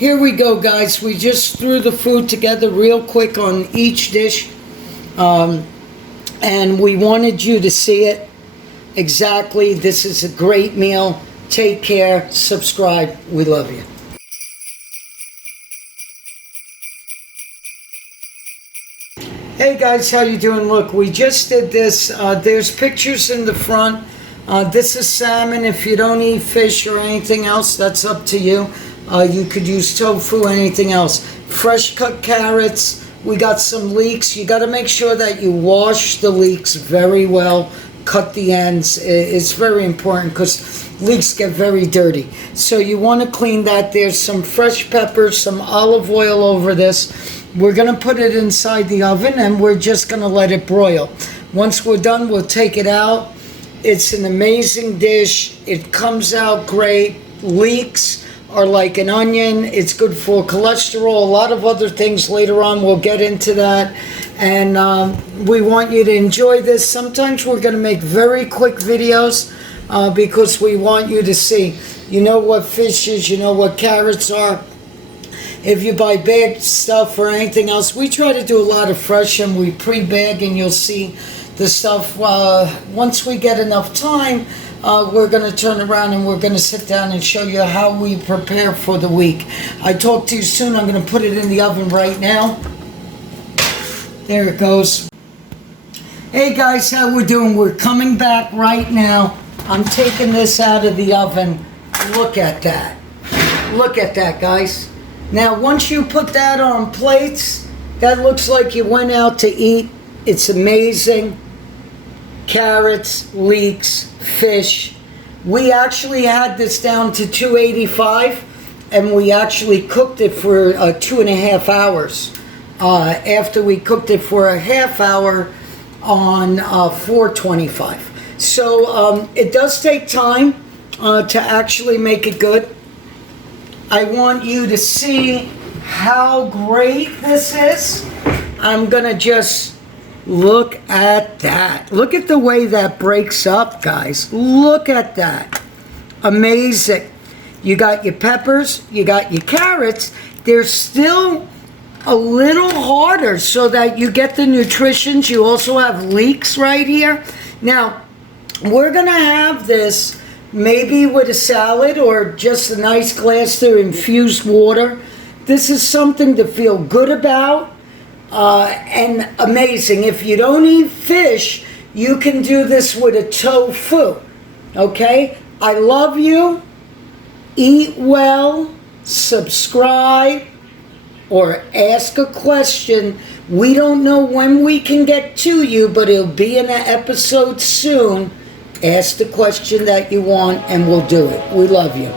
Here we go, guys. We just threw the food together real quick on each dish. And we wanted you to see it exactly. This is a great meal. Take care. Subscribe. We love you. Hey guys, how you doing? Look, we just did this. There's pictures in the front. This is salmon. If you don't eat fish or anything else, that's up to you. You could use tofu, anything else. Fresh cut carrots. We got some leeks. You got to make sure that you wash the leeks very well. Cut the ends. It's very important because leeks get very dirty. So you want to clean that. There's some fresh peppers, some olive oil over this. We're going to put it inside the oven and we're just going to let it broil. Once we're done, we'll take it out. It's an amazing dish. It comes out great. Leeks are like an onion. It's good for cholesterol, a lot of other things later on. We'll get into that. And we want you to enjoy this. Sometimes we're going to make very quick videos because we want you to see. You know what fish is, you know what carrots are. If you buy bagged stuff or anything else, we try to do a lot of fresh and we pre-bag, and you'll see the stuff. Once we get enough time, we're going to turn around and we're going to sit down and show you how we prepare for the week. I talk to you soon. I'm going to put it in the oven right now. There it goes. Hey guys, how we doing? We're coming back right now. I'm taking this out of the oven. Look at that. Look at that, guys. Now, once you put that on plates, that looks like you went out to eat. It's amazing. Carrots, leeks, fish. We actually had this down to 285, and we actually cooked it for 2.5 hours. After we cooked it for a half hour on 425. So it does take time to actually make it good. I want you to see how great this is. I'm gonna just look at that. Look at the way that breaks up, guys. Look at that. Amazing. You got your peppers, you got your carrots. They're still a little harder so that you get the nutritions. You also have leeks right here. Now, we're gonna have this maybe with a salad or just a nice glass of infused water. This is something to feel good about and amazing. If you don't eat fish, you can do this with a tofu. Okay? I love you. Eat well. Subscribe or ask a question. We don't know when we can get to you, but it'll be in an episode soon. Ask the question that you want and we'll do it. We love you.